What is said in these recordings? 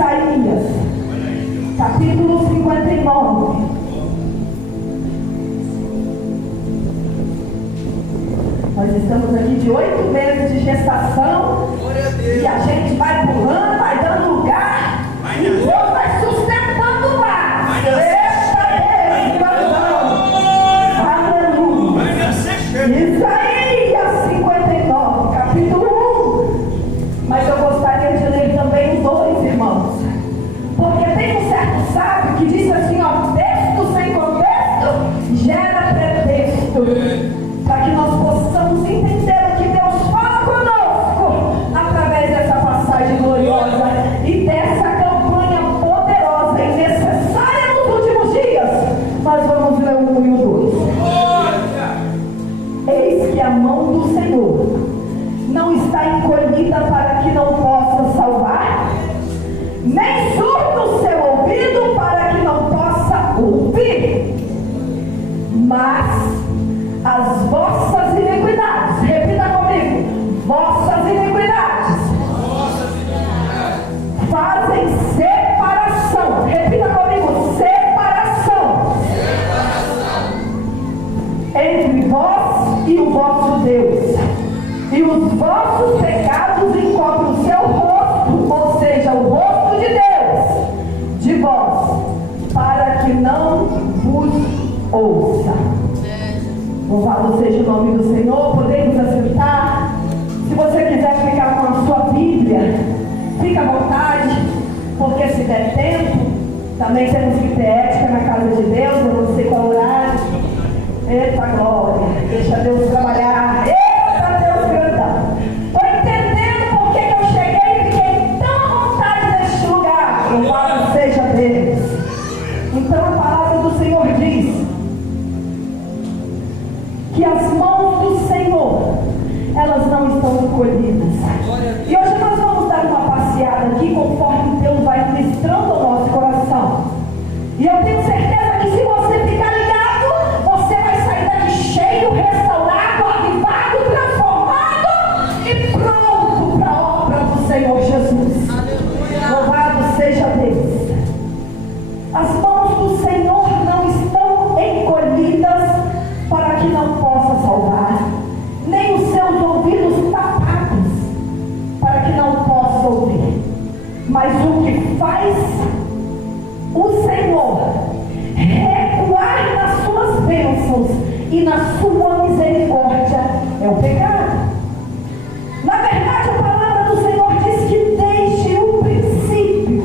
Isaías, capítulo 59. Nós estamos aqui de 8 meses de gestação e a gente vai pulando, vai dando lugar e Deus vai sustentando lá. Aleluia. Isaías 59, capítulo 1. Mas eu gostaria de ler também os 2, irmãos. Porque tem um certo sábio que diz assim, ó, texto sem contexto gera pretexto. Para que nós possamos entender o que Deus fala conosco através dessa passagem gloriosa e dessa campanha poderosa e necessária nos últimos dias. Nós vamos ler o 1 e o 2. Eis que a mão do Senhor não está encolhida para que não possa salvar, nem surdo o seu ouvido para que não possa ouvir, mas as vossas iniquidades, repita comigo, vossas iniquidades fazem separação, repita comigo, separação entre vós e o vosso Deus, e os vossos pecados encobrem o seu rosto, ou seja, o rosto de Deus, de vós, para que não vos ouça. Louvado seja o nome do Senhor. Podemos assentar. Se você quiser ficar com a sua Bíblia, fica à vontade, porque se der tempo, também temos que ter ética na casa de Deus. Eu não sei qual horário. Eita glória, deixa Deus trabalhar. Eita Deus grandão. Estou entendendo por que eu cheguei e fiquei tão à vontade neste lugar. Louvado seja Deus. Então a palavra do Senhor diz que as mãos do Senhor, elas não estão encolhidas. E hoje nós vamos dar uma passeada aqui, conforme Deus vai ministrando ao nosso coração. E eu tenho certeza que se você ficar ligado, você vai sair daqui cheio, restaurado, avivado, transformado e pronto para a obra do Senhor Jesus. Aleluia. Louvado seja Deus. As mãos do Senhor não estão encolhidas para que não possa salvar, nem os seus ouvidos tapados para que não possa ouvir. Mas o que faz o Senhor recuar nas suas bênçãos e na sua misericórdia é o pecado. Na verdade, a palavra do Senhor diz que desde o princípio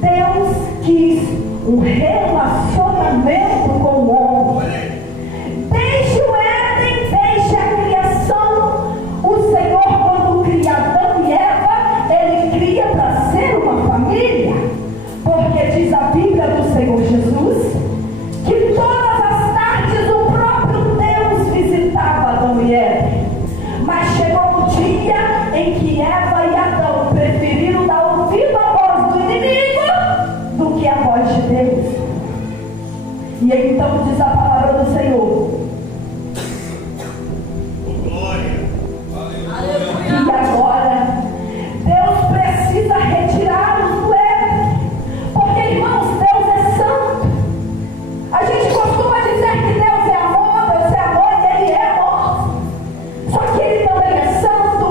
Deus quis um relacionamento com o homem. Desde o Éden, desde a criação, o Senhor, quando cria Adão e Eva, Ele cria para ser uma família, porque diz a Bíblia do Senhor Jesus que todas as tardes o próprio Deus visitava Adão e Eva. Mas chegou o dia em que Eva e Adão preferiram dar ouvido à voz do inimigo do que à voz de Deus. E então diz a palavra do Senhor. E agora, Deus precisa retirá-los do Éden, porque, irmãos, Deus é santo. A gente costuma dizer que Deus é amor e Ele é amor. Só que Ele também é santo,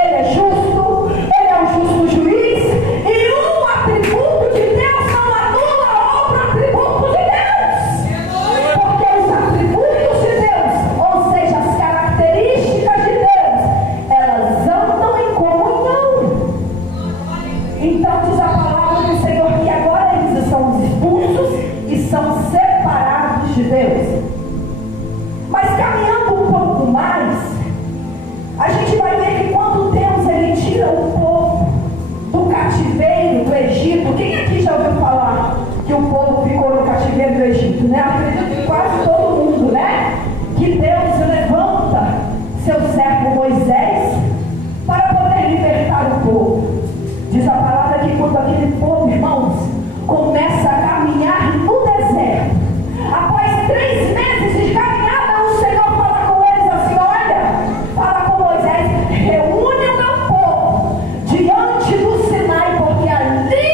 Ele é justo, Ele é o justo juiz, e um atributo de Deus não anula outro atributo de Deus. Porque os atributos de Deus, ou seja, as características de Deus, elas andam em comunhão. Então diz a palavra do Senhor que agora eles são expulsos e são separados de Deus. Mas caminhando um pouco mais, a gente vai ver que quando Deus ele tira o povo do cativeiro do Egito, quem aqui já ouviu falar que o povo ficou no cativeiro do Egito, né? Acredito que quase todo mundo, né? Que Deus levanta seu servo Moisés para poder libertar o povo. Diz a palavra que quando aquele povo, irmãos, começa a caminhar no deserto, após 3 meses de caminhada, o Senhor fala com eles assim: olha, fala com Moisés, reúne o meu povo diante do Sinai, porque ali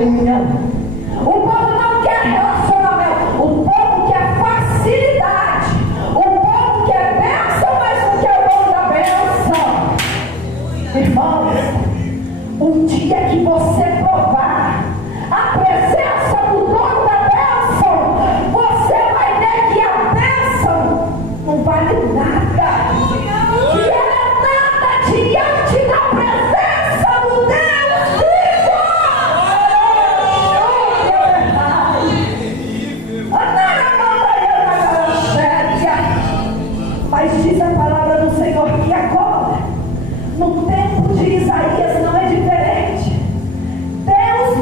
comunhão. O povo não quer relacionamento. O povo quer facilidade. O povo quer bênção, mas não quer o dono da bênção. Irmãos, um dia que você provar a presença do dono da bênção, você vai ver que a bênção não vale nada. Que ela é nada diante da presença do Deus vivo. Mas diz a palavra do Senhor que agora, no tempo de Isaías, não é diferente. Deus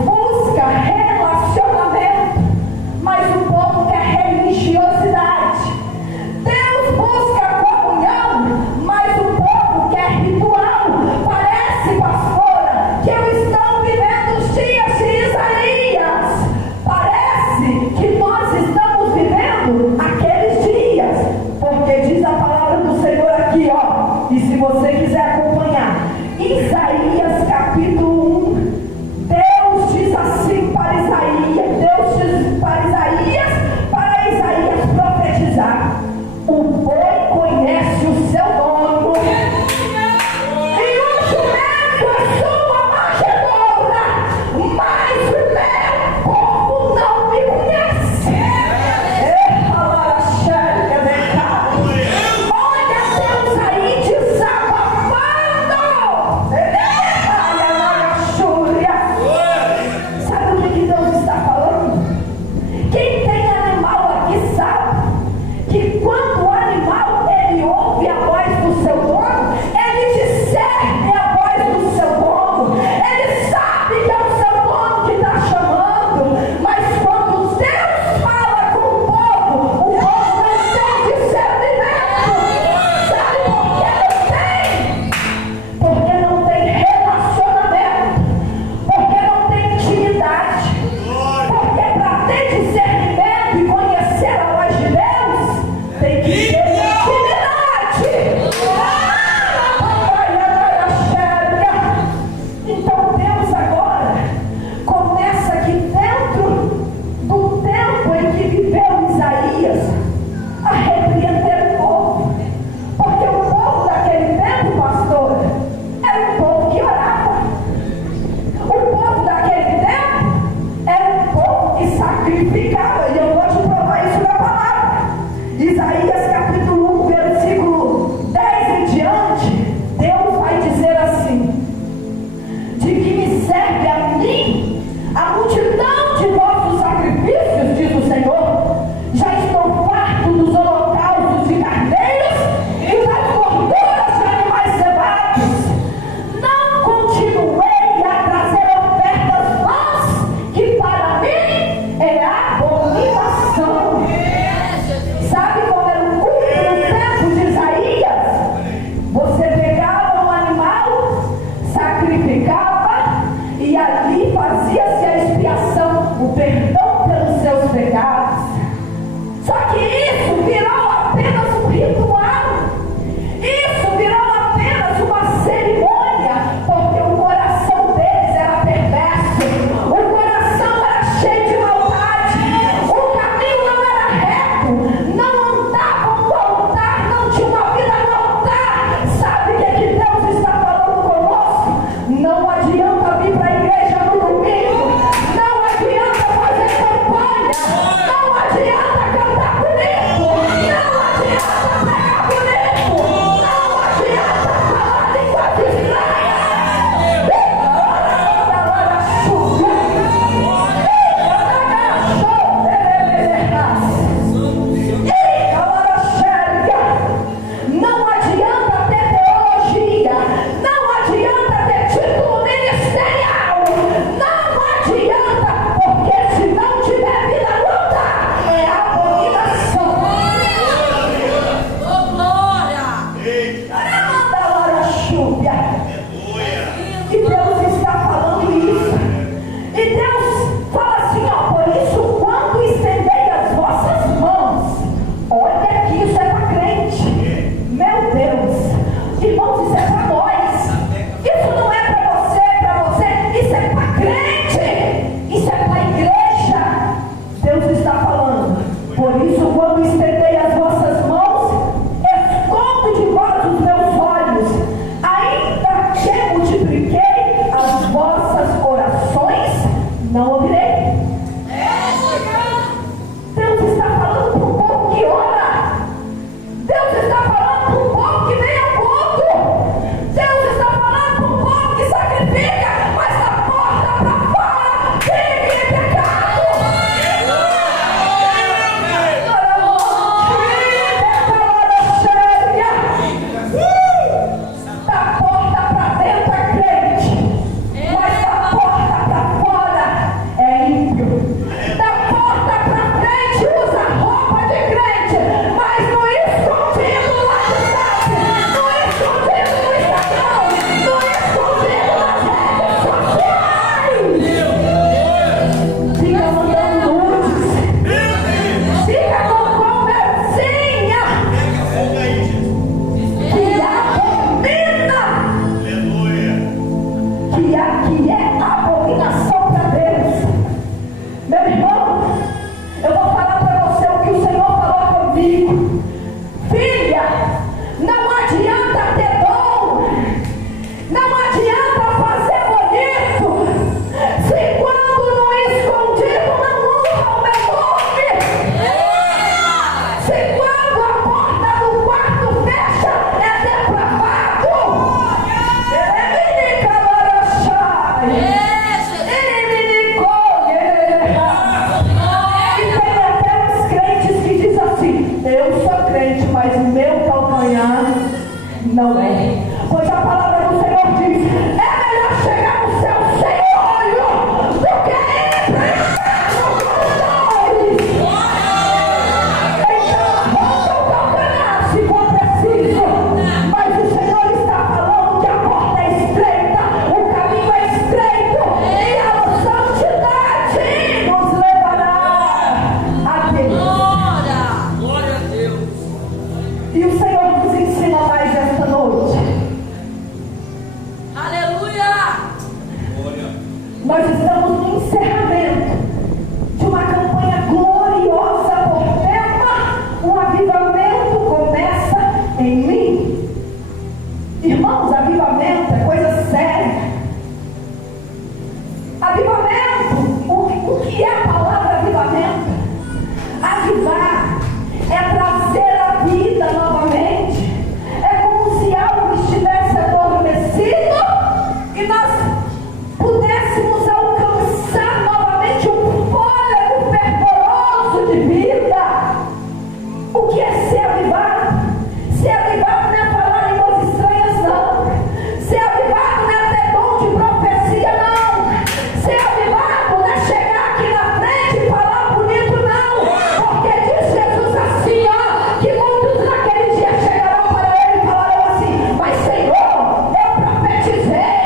Nós estamos no encerramento de uma campanha gloriosa por tema: o avivamento começa em mim. Irmãos, avivamento é coisa séria. Avivamento, o que é a palavra avivamento? Avivar é trazer a vida novamente. É como se algo estivesse adormecido e nós pudéssemos alcançar novamente um fôlego fervoroso de vida. O que é ser avivado? Ser avivado não é falar línguas estranhas, não. Ser avivado não é ter dom de profecia, não. Ser avivado não é chegar aqui na frente e falar bonito, não. Porque diz Jesus assim, ó, que muitos naquele dia chegarão para ele e falarão assim: mas Senhor, eu profetizei,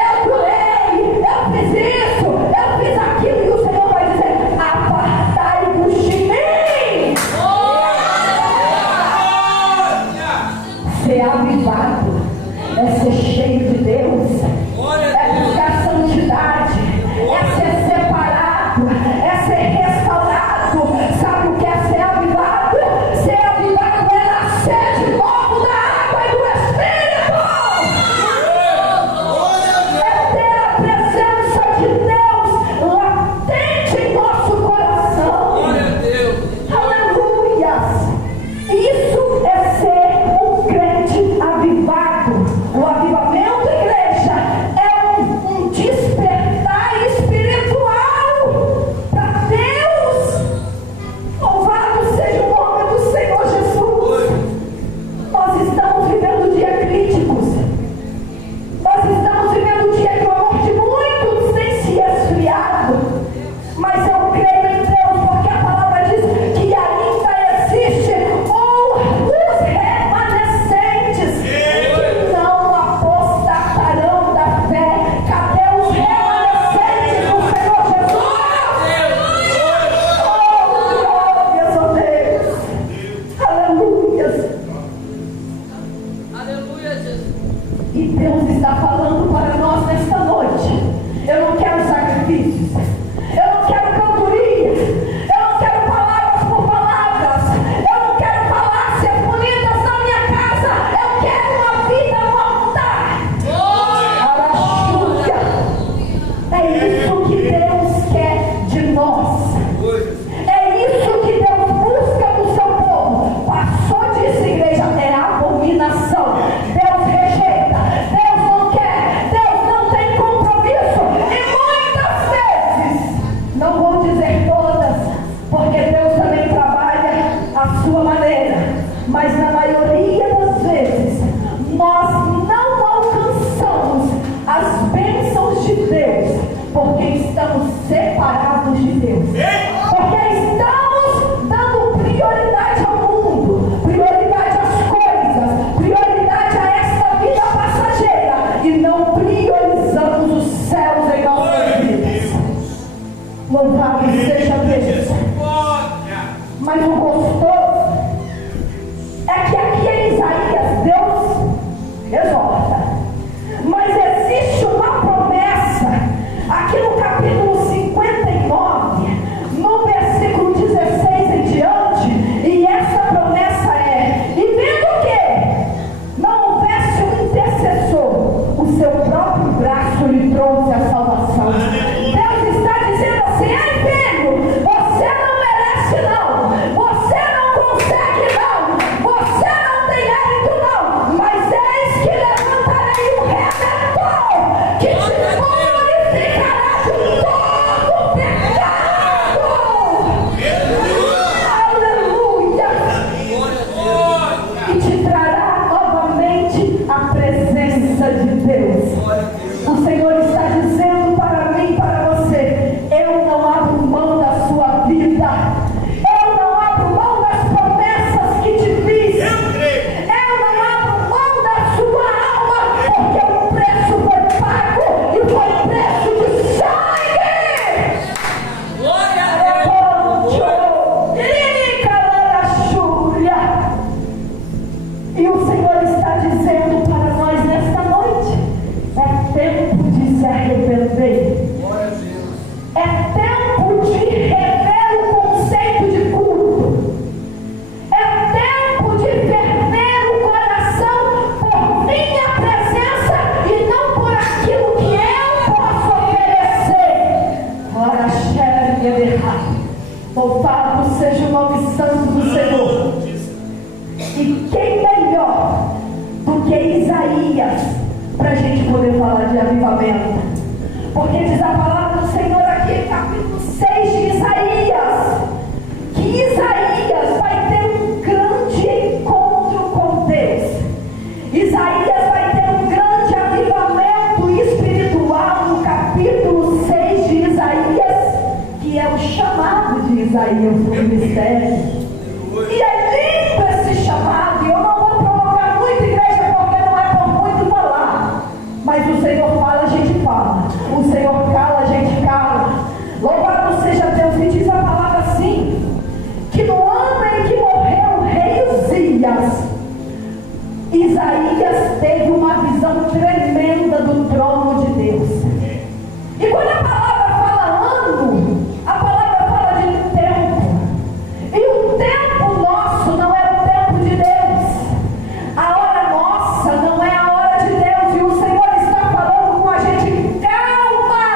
eu curei, eu fiz isso, eu fiz aquilo. E o Senhor vai dizer: apartai-vos de mim. Ser avivado é ser cheio de Deus, é buscar santidade, é ser separado, é ser restaurado. Sabe o que é ser avivado? Ser avivado é nascer de novo da água e do Espírito. É ter a presença de Deus latente em nosso coração. Aleluia! Isso é ser um crente avivado. O avivamento, igreja, é um despertar espiritual para Deus. Louvado seja o nome do Senhor Jesus. Nós estamos vivendo dias críticos. Nós estamos vivendo um dia que o amor de muitos tem se esfriado. Mas eu creio em Deus, porque a palavra diz que ainda existe os remanescentes que não apostatarão da fé. Cadê os remanescentes do Senhor Jesus? Oh, glórias a Deus. Aleluia. Aleluia, Jesus. E Deus está falando para nós nesta noite: eu não quero sacrifícios, eu não quero cantoria, eu não quero palavras por palavras, eu não quero falácias bonitas na minha casa, eu quero uma vida no altar. Aleluia. É isso que Deus quer de nós. É isso que Deus busca do seu povo. Passou disso, igreja, é abominação. Deus rejeita, Deus não quer, Deus não tem compromisso. E muitas vezes, não vou dizer todas, porque Deus também trabalha à sua maneira, mas na maioria das vezes, nós não alcançamos as bênçãos de Deus, porque estamos separados de Deus. Porque estamos dando prioridade ao mundo, prioridade às coisas, prioridade a esta vida passageira, e não priorizamos os céus em nossas vidas. Louvado seja Deus. Mas o gostoso é que aqui em Isaías Deus exorta, mas existe uma promessa aqui no capítulo 59, no versículo 16 em diante, e essa promessa é: e vendo que não houvesse um intercessor, o seu próprio braço lhe trouxe a salvação. Deus está dizendo assim: ei, filho, você não merece, não, você não consegue, não, você não tem mérito, não, mas eis que levantarei um redentor que te purificará de todo pecado. Aleluia. E te trará novamente a presença de Deus. O Senhor está dizendo para mim e para você: eu não abro mão da sua vida, eu não abro mão das promessas que te fiz, eu não abro mão da sua alma, porque o preço foi pago e foi preço de sangue. Glória a Deus. E o Senhor está dizendo para nós nesta noite: é tempo de se arrepender. O Senhor cala, a gente cala. Louvado seja Deus. E diz a palavra assim, que no ano em que morreu o rei Uzias, Isaías teve uma visão tremenda do trono de Deus. E quando a palavra fala ano, a palavra fala de tempo. E o tempo nosso não é o tempo de Deus. A hora nossa não é a hora de Deus. E o Senhor está falando com a gente: calma!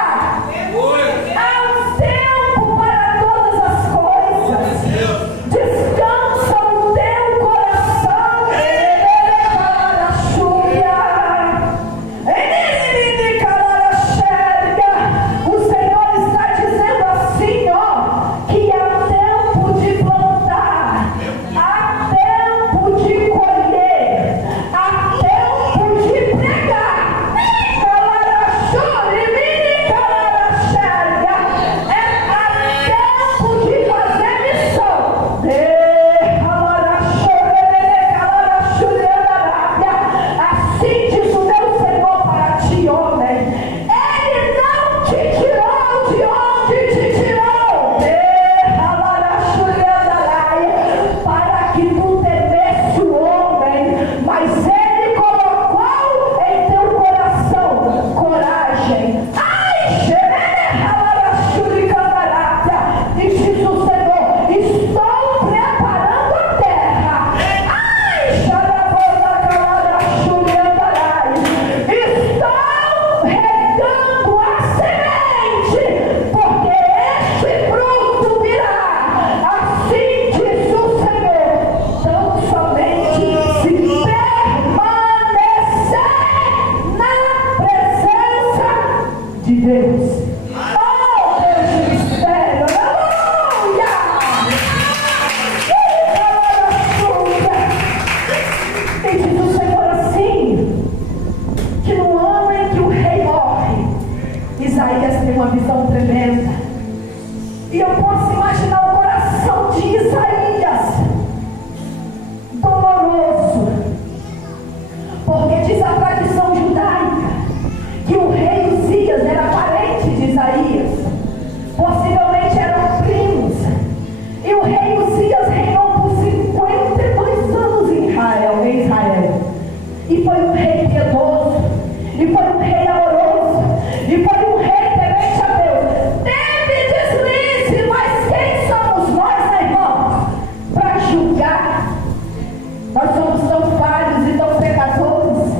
Há um tempo para todas as coisas. Descansa o teu coração. O Senhor está dizendo assim, ó, que há tempo de plantar, há tempo de colher, há tempo de pregar. É tempo de fazer missão. Assim diz o meu Senhor para ti, homem. Ele não te tirou de onde te tirou, para que tu temesse o homem, mas ele colocou em teu coração coragem. E diz o Senhor: estou preparando a terra. Estou regando a semente, porque este fruto virá. Assim diz o Senhor: tão somente se permanecer na presença de Deus. Oh, Deus de mistério, aleluia! E diz o Senhor assim, que no ano em que o rei morre, Isaías tem uma visão tremenda. E eu posso imaginar o coração de Isaías doloroso, porque diz a tradição judaica que o rei Uzias era parente de Isaías, possivelmente eram primos. E o rei Uzias reinou por 52 anos em Israel. E foi um rei piedoso, e foi um rei amoroso, e foi um rei temente a Deus. Teve deslize, mas quem somos nós, né, irmãos, para julgar? Nós somos tão falhos e tão pecadores,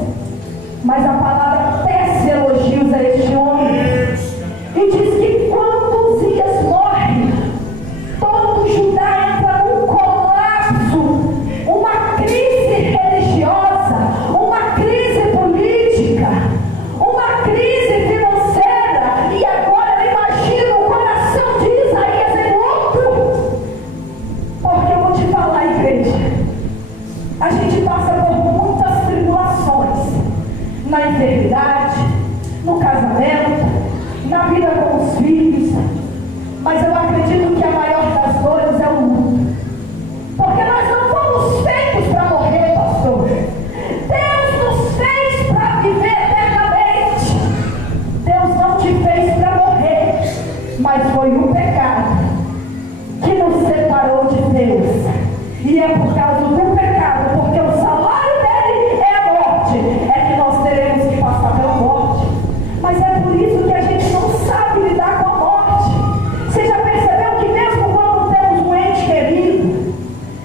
mas a palavra tece elogios a este homem. E diz que quando Uzias morre, todo Judá entra num colapso, uma crise religiosa, uma crise política, uma crise financeira. E agora imagina o coração de Isaías em luto. Porque eu vou te falar, igreja, a gente passa por muitas tribulações, na enfermidade, no casamento, na vida com os filhos, mas eu acredito que a maior das dores é o luto, porque nós não fomos feitos para morrer, pastor. Deus nos fez para viver eternamente. Deus não te fez para morrer, mas foi o pecado que nos separou de Deus. E é por causa do pecado, porque o salário dele é a morte, é que nós teremos que passar pela morte. Mas é por isso que a gente não sabe lidar com a morte. Você já percebeu que mesmo quando temos um ente querido,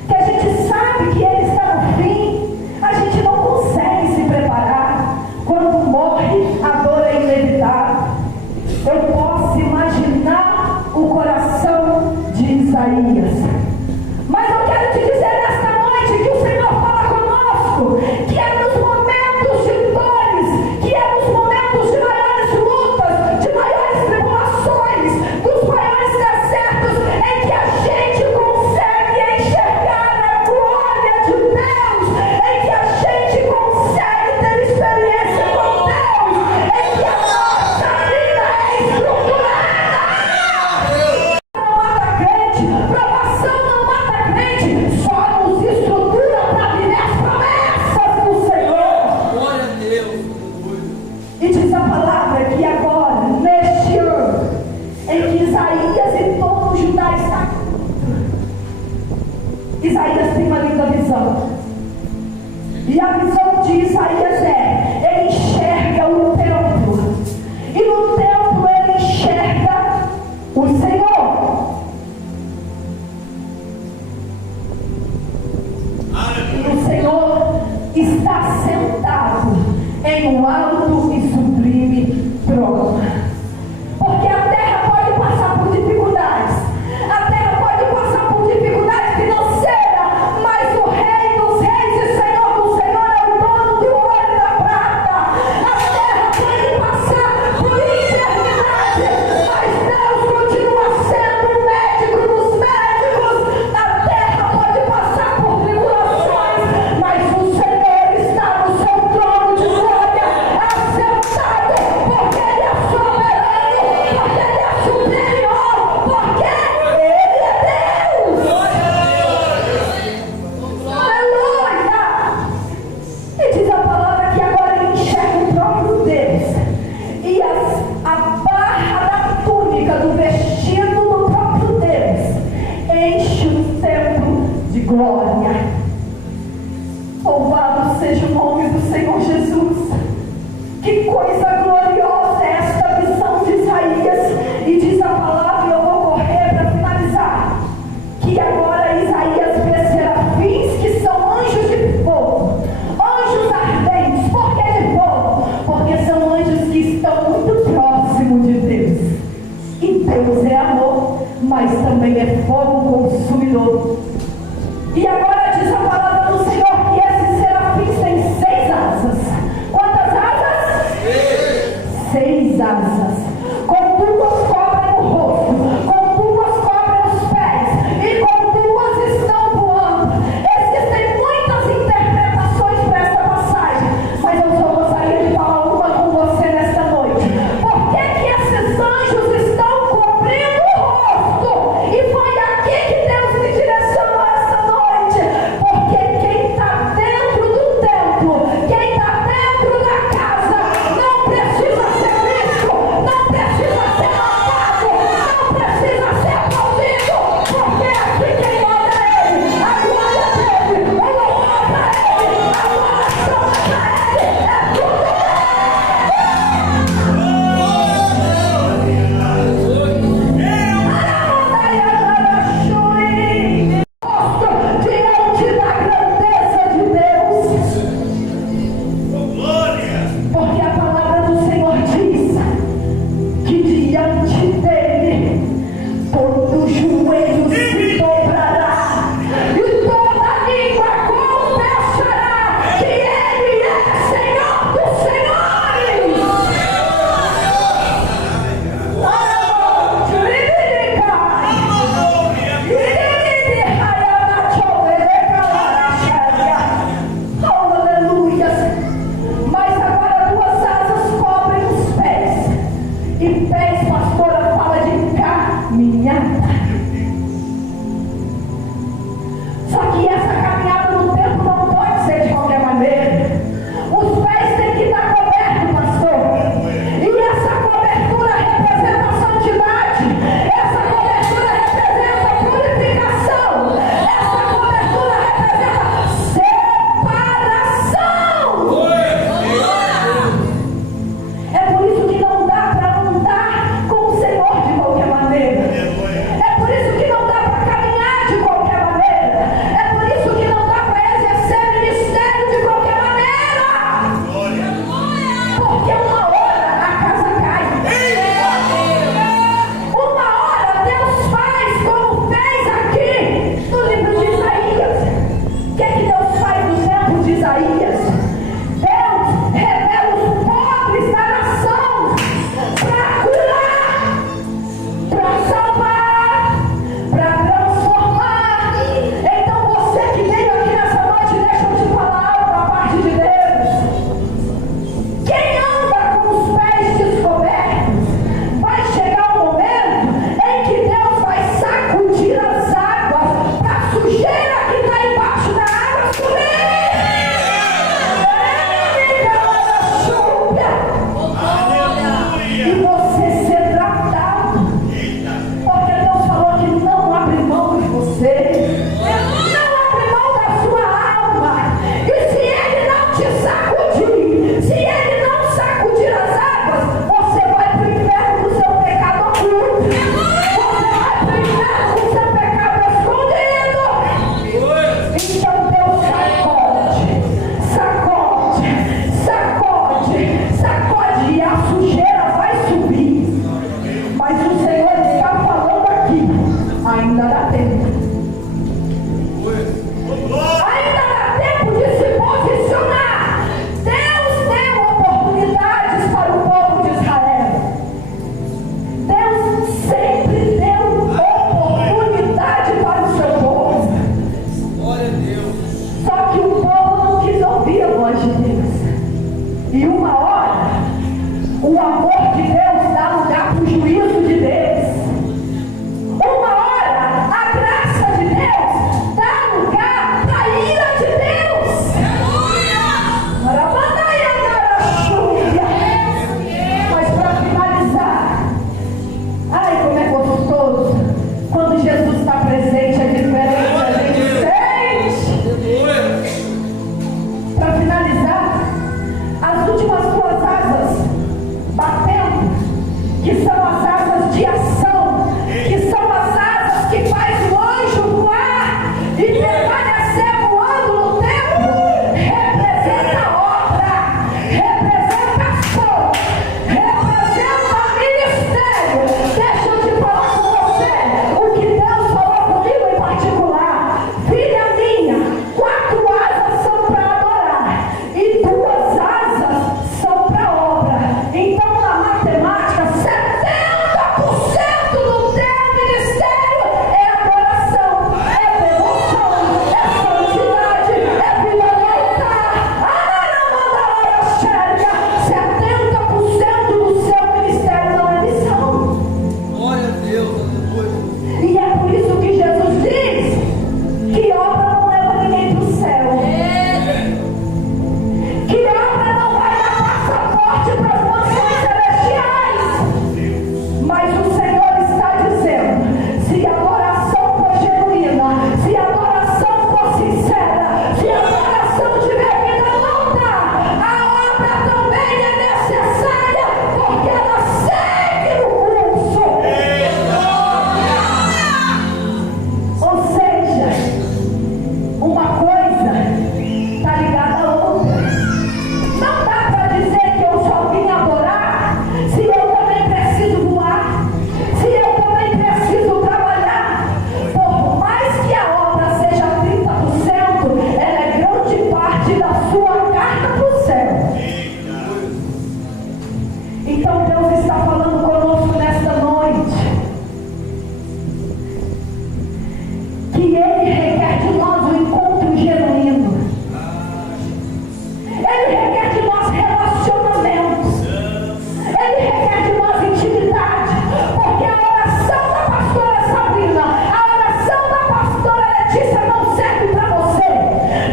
que a gente sabe que ele está no fim, a gente não consegue se preparar. Quando morre, a dor é inevitável. Eu posso imaginar o a visão de Isaías ele enxerga o templo. E no templo ele enxerga o Senhor. E o Senhor está sentado em um alto e sublime trono. Porque a terra pode passar por dificuldades. A terra pode passar por dificuldades financeiras, mas o Rei dos Reis e Senhor do Senhor é o dono do ouro e da prata. A terra pode passar por enfermidade, mas Deus continua sendo o médico dos médicos. A terra pode passar por tribulações, mas o Senhor está no seu trono de glória, assentado, porque Ele é soberano, porque Ele é superior, porque Ele é Deus. Aleluia! E diz a palavra que agora ele enxerga o próprio Deus. E a barra da túnica do vestido do próprio Deus enche o templo de glória. Louvado seja o nome do Senhor Jesus. Que coisa gloriosa é esta visão de Isaías. E diz a palavra, e eu vou correr para finalizar, que agora Isaías vê serafins que são anjos de fogo, anjos ardentes. Por que de fogo? Porque são anjos que estão muito próximos de Deus. E Deus é amor, mas também é fogo consumidor. E agora diz a palavra do Senhor que esses serafins têm 6 asas. Quantas asas? 6 asas. Com 2 cobrem o rosto, com 2 cobrem os pés, e com 2 estão voando. Existem muitas interpretações para esta passagem, mas eu só gostaria de falar uma com você nesta noite. Por que que esses anjos estão cobrindo o rosto? E foi aqui que Deus me direcionou esta noite. Porque quem está dentro do templo, quem está dentro da casa, não precisa ser visto, não precisa ser matado, não precisa ser aplaudido, porque aqui quem manda é Ele, a glória dele, o louvor para Ele, a adoração para Ele, é tudo diante da grandeza de Deus. Porque a palavra do Senhor diz que diante dele todo joelho se dobrará e toda língua confessará que Ele é Senhor dos Senhores. Aleluia. Mas agora 2 asas cobrem os pés. E pés, pastora, fala de caminhada. Só que essa caminhada no tempo não pode ser de qualquer maneira. Os pés têm que estar cobertos, pastor. E essa cobertura representa a santidade. Essa cobertura representa a purificação. Essa cobertura representa separação. É por isso que não dá para andar com o Senhor de qualquer maneira. É por isso que não dá para caminhar de qualquer maneira. É por isso que não dá para exercer ministério de qualquer maneira. Porque uma hora a casa cai. Uma hora Deus faz como fez aqui no livro de Isaías. O que é que Deus faz no tempo de Isaías? Deus revela os pobres da nação para curar, para salvar, para transformar. Então você que veio aqui nessa noite, deixa eu te falar algo da parte de Deus. Quem anda com os pés descobertos, vai chegar um momento em que Deus vai sacudir as águas para a sujeira que está embaixo da água subir. E você ser tratado. Porque Deus falou que não abre mão de você, não abre mão da sua alma. E se Ele não de Deus dá lugar para o juízo de Deus. Uma hora a graça de Deus dá lugar para a ira de Deus. Mas para finalizar, ai como é gostoso quando Jesus está presente, é diferente, a gente sente. Para finalizar, as últimas duas asas batendo, que são as asas de ação, que são as asas que faz o anjo voar e permanecer voando no tempo, representa a obra, representa a ação, representa ministério. Deixa eu te falar com você o que Deus falou comigo em particular. Filha minha, 4 asas são para adorar e 2 asas são para obra. Então, na matemática, 70% do teu ministério é adoração, é devoção, é santidade, é vida louca. 70% do seu ministério não é missão. Glória a Deus, aleluia. E é por isso que Jesus diz que obra não leva ninguém para o céu. Que obra não vai dar passaporte para as mansões celestiais. Mas o Senhor está dizendo: se a adoração for genuína, se a adoração for sincera, se a adoração tiver vida louca, a obra também é necessária, porque ela segue no curso. Ou seja, uma coisa está ligada à outra. Não dá para dizer que eu só vim adorar se eu também preciso voar, se eu também preciso trabalhar. Por mais que a obra seja 30%, ela é grande parte da sua carta para o céu. Então Deus está falando conosco nesta noite que Ele requer de nós um encontro genuíno. Ele requer de nós relacionamentos. Ele requer de nós intimidade. Porque a oração da pastora Sabrina, a oração da pastora Letícia não serve para você,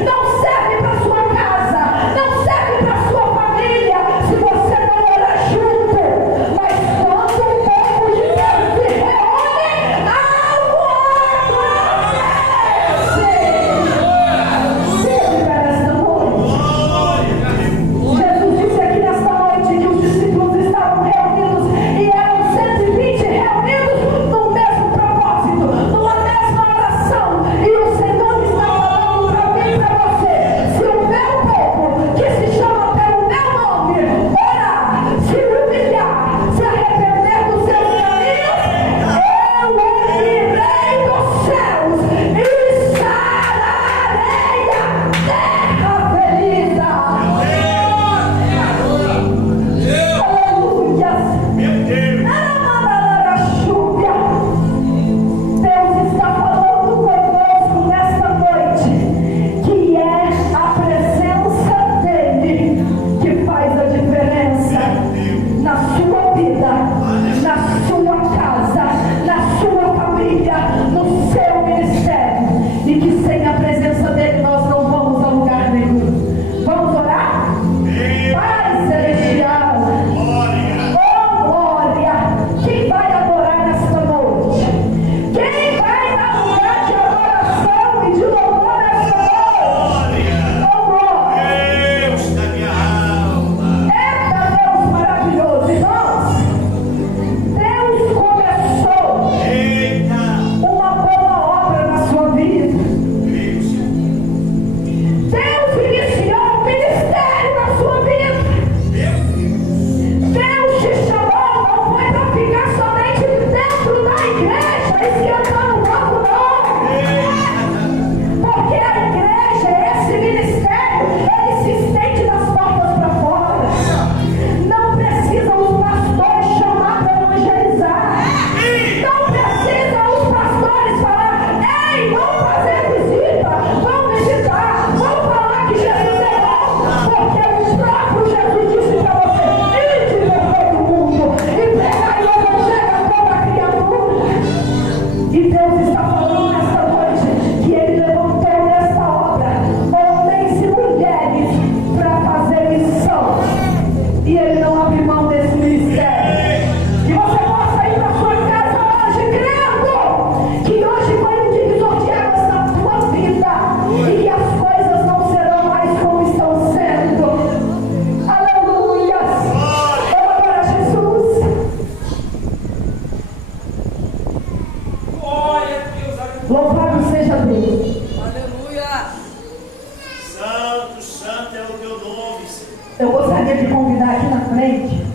não serve para sua casa, não serve para sua família, se você não orar junto. Mas quando o povo de Deus se reúne, algo acontece. Serve para esta noite. Jesus disse aqui nesta noite que os discípulos estavam reunidos e eram 120 reunidos no mesmo propósito, numa mesma oração. E o Senhor está falando para mim e para você: se o meu povo, que se chama pelo meu nome, orar, se humilhar, se arrepender dos seus caminhos, eu ouvirei dos céus e sararei a terra ferida. Deus está falando conosco nesta noite que é a presença dEle que faz a diferença na sua vida, na sua casa, na sua família, no seu ministério, e que sem a presença dEle nós não vamos a lugar nenhum. Vamos orar? Pai Celestial, oh glória, quem vai adorar nesta noite? Quem vai dar lugar de adoração e de louvor nesta noite? Oh glória! Deus da minha alma. Eita Deus maravilhoso, irmãos! Deus Louvado seja Deus. Aleluia. Santo, santo é o teu nome, Senhor. Eu gostaria de convidar aqui na frente